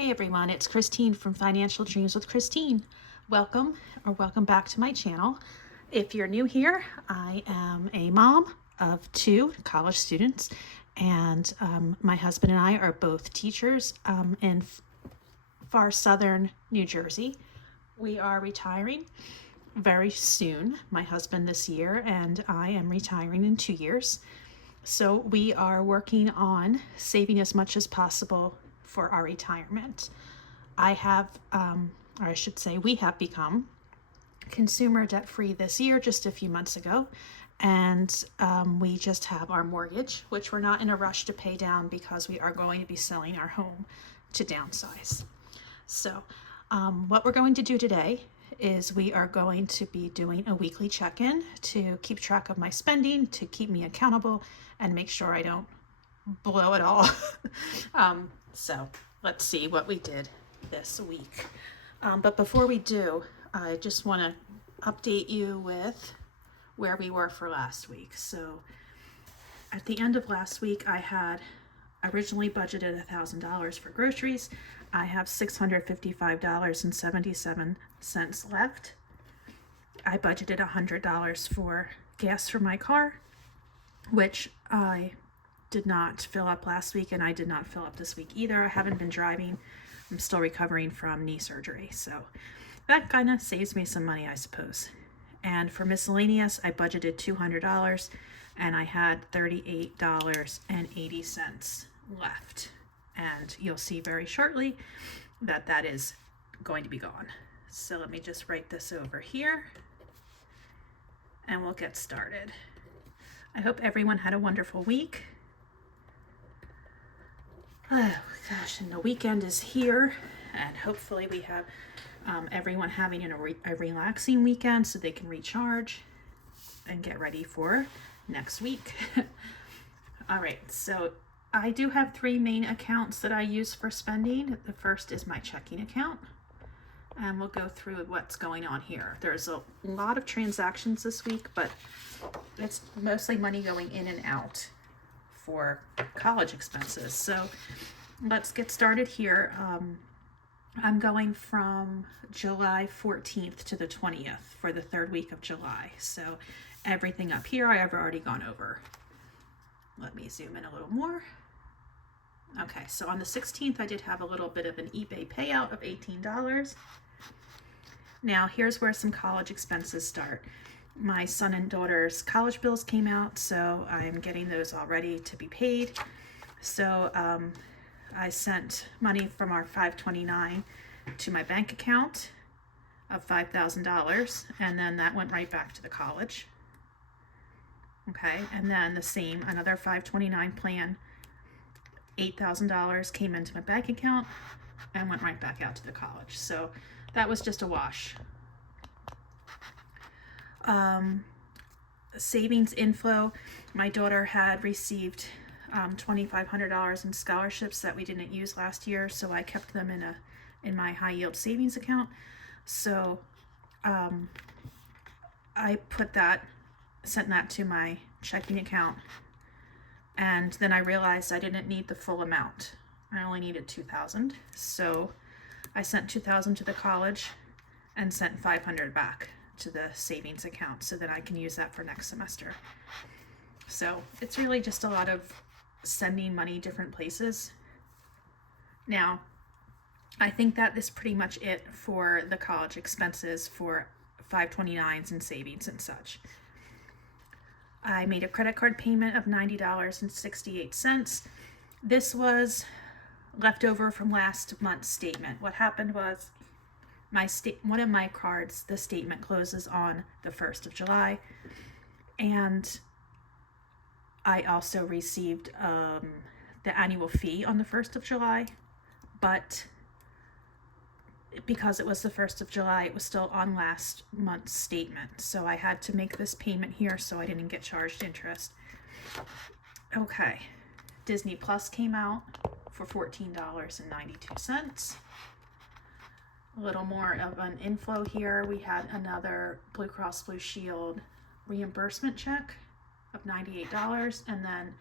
Hey everyone, it's Christine from Financial Dreams with Christine. Welcome back to my channel. If you're new here, I am a mom of two college students, and my husband and I are both teachers in far southern New Jersey. We are retiring very soon, my husband this year, and I am retiring in 2 years. So we are working on saving as much as possible for our retirement. I have, or I should say, we have become consumer debt free this year, just a few months ago. And we just have our mortgage, which we're not in a rush to pay down because we are going to be selling our home to downsize. So, what we're going to do today is we are going to be doing a weekly check-in to keep track of my spending, to keep me accountable, and make sure I don't blow it all. So let's see what we did this week. But before we do, I just want to update you with where we were for last week. So at the end of last week, I had originally budgeted $1,000 for groceries. I have $655.77 left. I budgeted $100 for gas for my car, which I did not fill up last week, and I did not fill up this week either. I haven't been driving. I'm still recovering from knee surgery, so that kind of saves me some money, I suppose. And for miscellaneous, I budgeted $200, and I had $38.80 left. And you'll see very shortly that that is going to be gone. So let me just write this over here, and we'll get started. I hope everyone had a wonderful week. Oh gosh, and the weekend is here, and hopefully we have everyone having a relaxing weekend so they can recharge and get ready for next week. All right, so I do have three main accounts that I use for spending. The first is my checking account, and we'll go through what's going on here. There's a lot of transactions this week, but it's mostly money going in and out for college expenses. So let's get started here. I'm going from July 14th to the 20th for the third week of July. So everything up here I have already gone over. Let me zoom in a little more. Okay, so on the 16th I did have a little bit of an eBay payout of $18. Now here's where some college expenses start. My son and daughter's college bills came out, so I'm getting those all ready to be paid. So I sent money from our 529 to my bank account of $5,000, and then that went right back to the college. Okay, and then the same, another 529 plan, $8,000 came into my bank account and went right back out to the college. So that was just a wash. Savings inflow, my daughter had received $2,500 in scholarships that we didn't use last year, so I kept them in my high yield savings account. So I sent that to my checking account, and then I realized I didn't need the full amount. I only needed $2,000, so I sent $2,000 to the college and sent $500 back to the savings account so that I can use that for next semester. So it's really just a lot of sending money different places. Now, I think that is pretty much it for the college expenses for 529s and savings and such. I made a credit card payment of $90.68. This was leftover from last month's statement. What happened was one of my cards, the statement closes on the 1st of July, and I also received the annual fee on the 1st of July, but because it was the 1st of July, it was still on last month's statement. So I had to make this payment here so I didn't get charged interest. Okay, Disney Plus came out for $14.92. A little more of an inflow here. We had another Blue Cross Blue Shield reimbursement check of $98, and then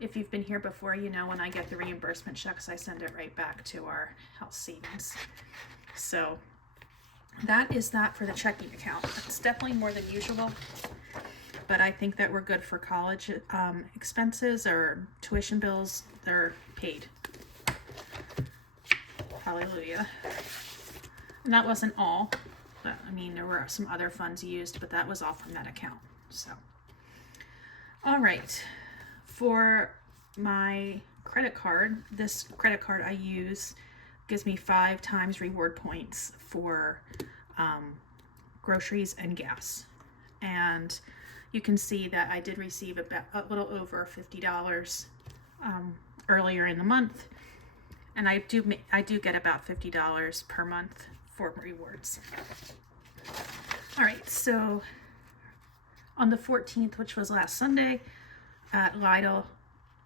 If you've been here before, you know when I get the reimbursement checks, I send it right back to our health savings. So that is that for the checking account. It's definitely more than usual, but I think that we're good for college expenses or tuition bills. They're paid. Hallelujah. And that wasn't all. But, I mean, there were some other funds used, but that was all from that account. So, all right. For my credit card, this credit card I use gives me 5 times reward points for groceries and gas. And you can see that I did receive a little over $50 earlier in the month, and I do get about $50 per month for rewards. All right, so on the 14th, which was last Sunday, at Lidl,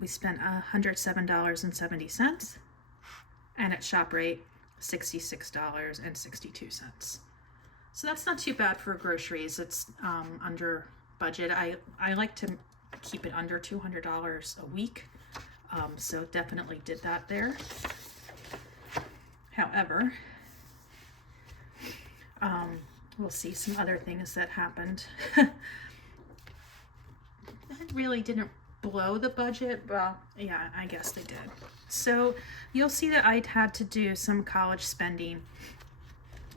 we spent $107.70, and at ShopRite, $66.62. So that's not too bad for groceries. It's under budget. I like to keep it under $200 a week, so definitely did that there. However, we'll see some other things that happened. That really didn't blow the budget. Well, yeah, I guess they did. So you'll see that I'd had to do some college spending.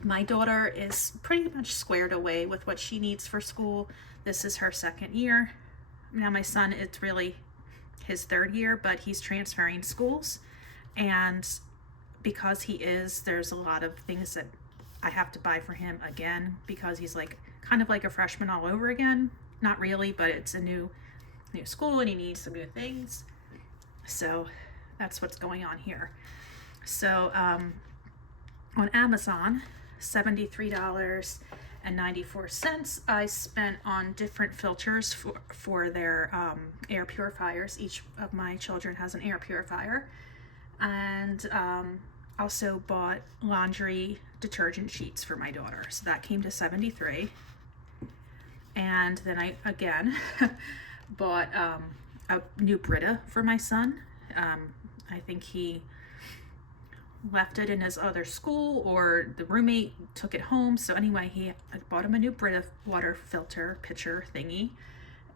My daughter is pretty much squared away with what she needs for school. This is her 2nd year. Now my son, it's really his 3rd year, but he's transferring schools. And because there's a lot of things that I have to buy for him again, because he's like kind of like a freshman all over again. Not really, but it's a new school and he needs some new things. So that's what's going on here. So on Amazon, $73.94 I spent on different filters for their air purifiers. Each of my children has an air purifier. And also bought laundry detergent sheets for my daughter. So that came to $73. And then I again bought a new Brita for my son. I think he left it in his other school, or the roommate took it home. So anyway, I bought him a new Brita water filter pitcher thingy.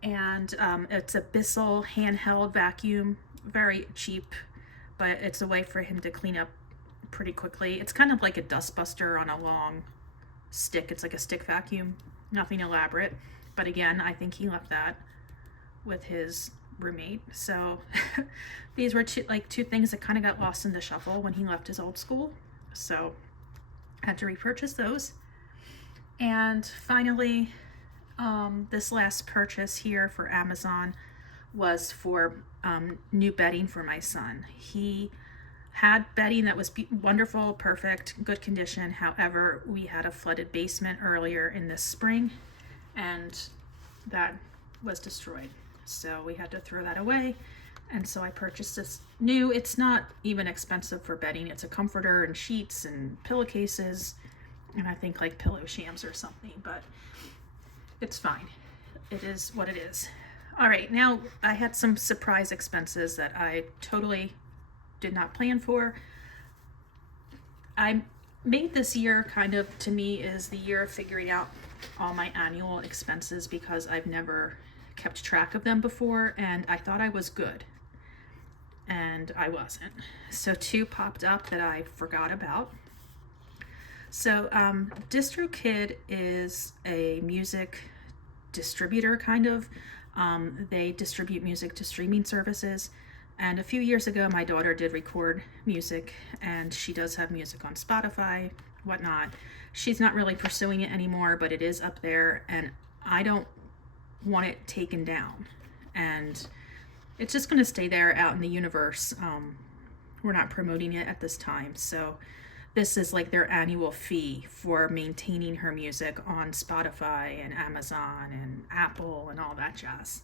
And it's a Bissell handheld vacuum, very cheap, but it's a way for him to clean up pretty quickly. It's kind of like a dust buster on a long stick. It's like a stick vacuum, nothing elaborate. But again, I think he left that with his roommate. So these were two things that kind of got lost in the shuffle when he left his old school. So I had to repurchase those. And finally, this last purchase here for Amazon was for new bedding for my son. He had bedding that was wonderful, perfect, good condition. However, we had a flooded basement earlier in this spring, and that was destroyed. So we had to throw that away. And so I purchased this new. It's not even expensive for bedding. It's a comforter and sheets and pillowcases, and I think like pillow shams or something, but it's fine. It is what it is. All right, now I had some surprise expenses that I totally did not plan for. I made this year kind of, to me, is the year of figuring out all my annual expenses, because I've never kept track of them before, and I thought I was good, and I wasn't. So 2 popped up that I forgot about. So DistroKid is a music distributor, kind of. They distribute music to streaming services. And a few years ago, my daughter did record music, and she does have music on Spotify, whatnot. She's not really pursuing it anymore, but it is up there, and I don't want it taken down. And it's just going to stay there out in the universe. We're not promoting it at this time. So this is like their annual fee for maintaining her music on Spotify and Amazon and Apple and all that jazz.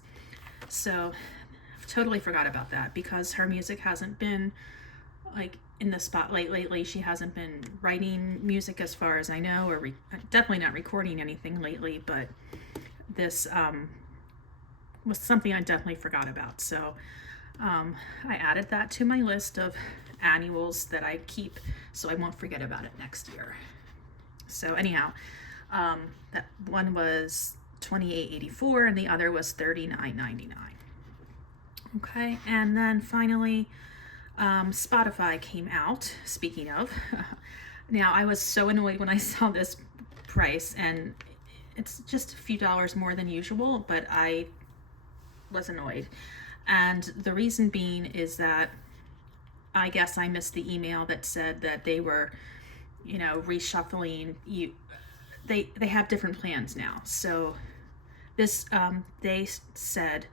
So I've totally forgot about that, because her music hasn't been like in the spotlight lately. She hasn't been writing music as far as I know, or definitely not recording anything lately, but this was something I definitely forgot about. So I added that to my list of annuals that I keep so I won't forget about it next year. So anyhow, that one was $28.84 and the other was $39.99. Okay, and then finally, Spotify came out. Speaking of, now I was so annoyed when I saw this price, and it's just a few dollars more than usual, but I was annoyed. And the reason being is that I guess I missed the email that said that they were, reshuffling you. They have different plans now. So this they said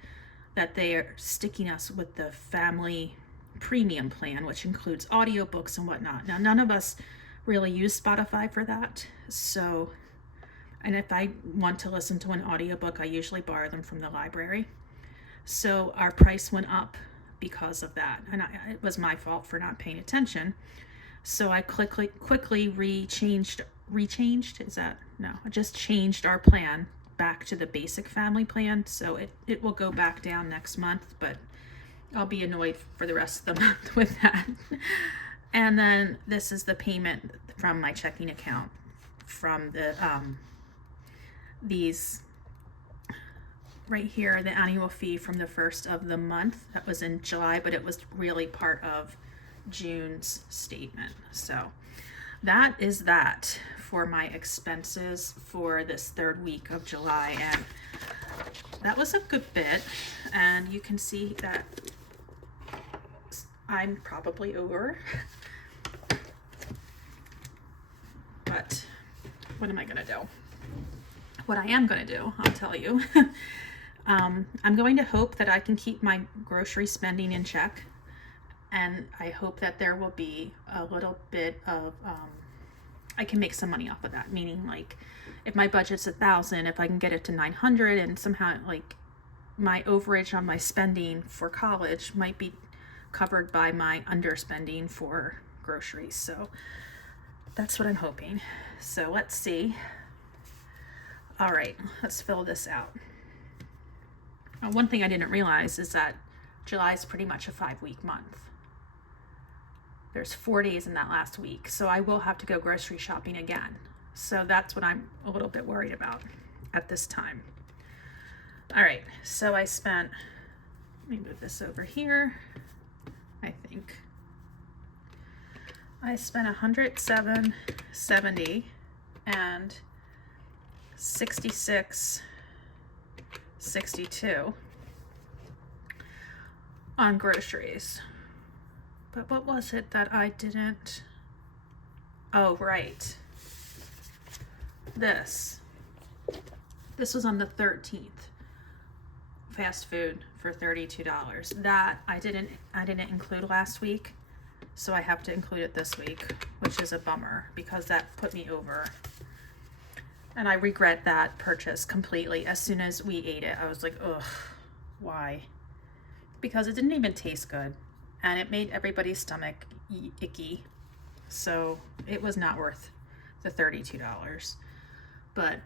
that they are sticking us with the family premium plan, which includes audiobooks and whatnot. Now, none of us really use Spotify for that. So, and if I want to listen to an audiobook, I usually borrow them from the library. So our price went up because of that. And it was my fault for not paying attention. So I quickly I just changed our plan back to the basic family plan. So it will go back down next month, but I'll be annoyed for the rest of the month with that. And then this is the payment from my checking account from the these right here, the annual fee from the first of the month. That was in July, but it was really part of June's statement. So that is that for my expenses for this third week of July, and that was a good bit. And you can see that I'm probably over, but what am I gonna do? What I am gonna do, I'll tell you. I'm going to hope that I can keep my grocery spending in check, and I hope that there will be a little bit of I can make some money off of that, meaning like if my budget's $1,000, if I can get it to 900, and somehow like my overage on my spending for college might be covered by my underspending for groceries. So that's what I'm hoping. So let's see. All right, let's fill this out. One thing I didn't realize is that July is pretty much a 5-week month. There's 4 days in that last week, so I will have to go grocery shopping again. So that's what I'm a little bit worried about at this time. All right, so I spent, let me move this over here. I think I spent $107.70 and $66.62 on groceries. But what was it that I didn't? Oh, right. This was on the 13th. Fast food for $32. That I didn't include last week, so I have to include it this week, which is a bummer because that put me over. And I regret that purchase completely. As soon as we ate it, I was like, ugh, why? Because it didn't even taste good, and it made everybody's stomach icky. So it was not worth the $32. But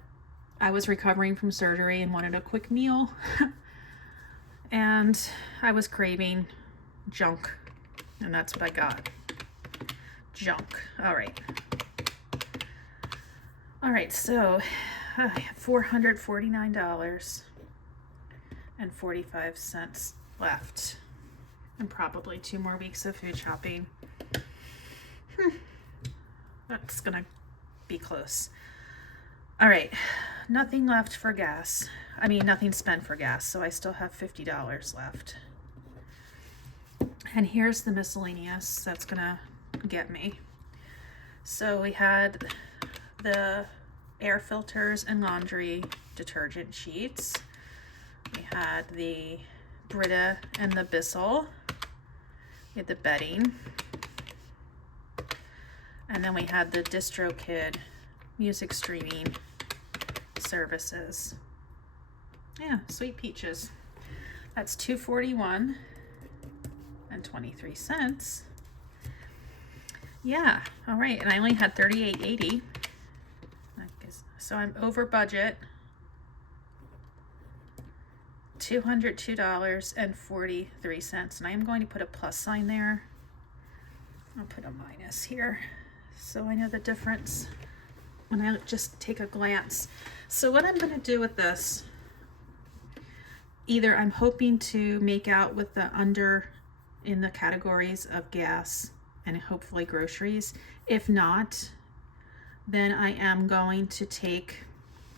I was recovering from surgery and wanted a quick meal. And I was craving junk, and that's what I got. Junk. All right. All right, so I have $449.45 left, and probably 2 more weeks of food shopping. That's gonna be close. All right, nothing left for gas. I mean, nothing spent for gas, so I still have $50 left. And here's the miscellaneous that's gonna get me. So we had the air filters and laundry detergent sheets. We had the Brita and the Bissell. We had the bedding. And then we had the DistroKid music streaming services. Yeah, Sweet Peaches. That's $241.23. Yeah, all right, and I only had $38.80. So I'm over budget $202.43, and I am going to put a plus sign there. I'll put a minus here so I know the difference when I just take a glance. So what I'm going to do with this, either I'm hoping to make out with the under in the categories of gas and hopefully groceries. If not, then I am going to take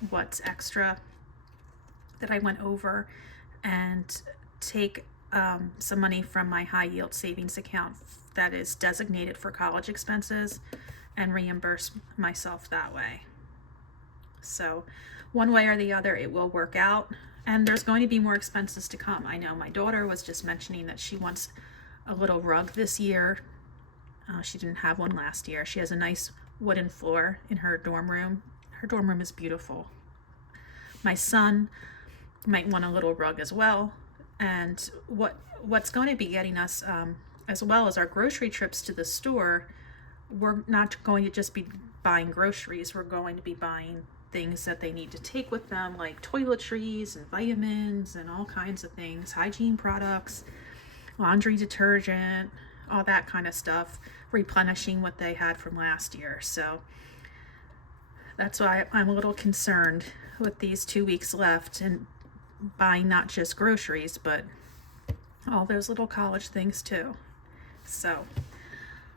what's extra that I went over and take some money from my high yield savings account that is designated for college expenses and reimburse myself that way. So one way or the other, it will work out. And there's going to be more expenses to come. I know my daughter was just mentioning that she wants a little rug this year. She didn't have one last year. She has a nice wooden floor in her dorm room. Her dorm room is beautiful. My son might want a little rug as well. And what's going to be getting us, as well as our grocery trips to the store, we're not going to just be buying groceries. We're going to be buying things that they need to take with them, like toiletries and vitamins and all kinds of things, hygiene products, laundry detergent, all that kind of stuff, replenishing what they had from last year. So that's why I'm a little concerned with these 2 weeks left and buying not just groceries, but all those little college things too. So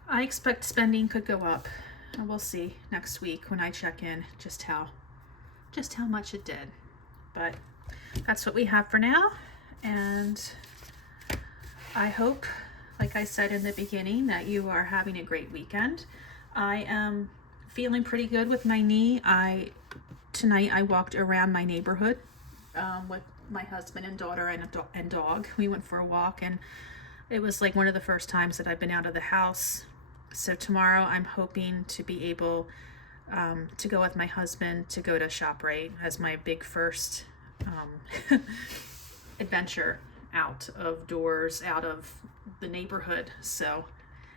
I expect spending could go up. We'll see next week when I check in just how much it did. But that's what we have for now. And I hope, like I said in the beginning, that you are having a great weekend. I am feeling pretty good with my knee. Tonight I walked around my neighborhood with my husband and daughter and dog. We went for a walk, and it was like one of the first times that I've been out of the house. So tomorrow I'm hoping to be able to go with my husband to go to ShopRite as my big first adventure out of doors, out of the neighborhood. So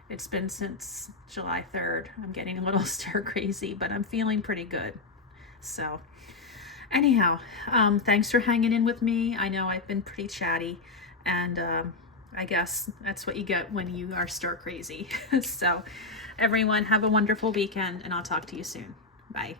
it's been since July 3rd. I'm getting a little stir crazy, but I'm feeling pretty good. So anyhow, thanks for hanging in with me. I know I've been pretty chatty, and I guess that's what you get when you are stir crazy. So everyone, have a wonderful weekend, and I'll talk to you soon. Bye.